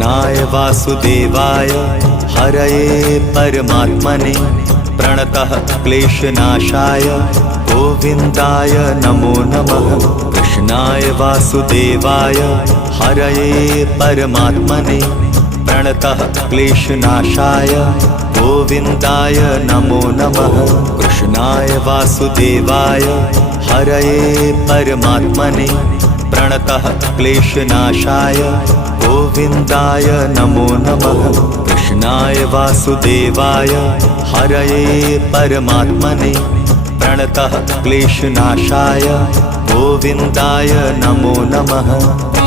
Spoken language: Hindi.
कृष्णाय वासुदेवाय हरये परमात्मने प्रणतः क्लेशनाशाय गोविन्दाय नमो नमः। कृष्णाय वासुदेवाय हरये परमात्मने प्रणतः क्लेशनाशाय गोविन्दाय नमो नमः। कृष्णाय वासुदेवाय हरये परमात्मने प्रणतः क्लेशनाशाय गोविन्दाय नमो नमः। कृष्णाय वासुदेवाय हरये परमात्मने प्रणतः क्लेशनाशाय गोविन्दाय नमो नमः।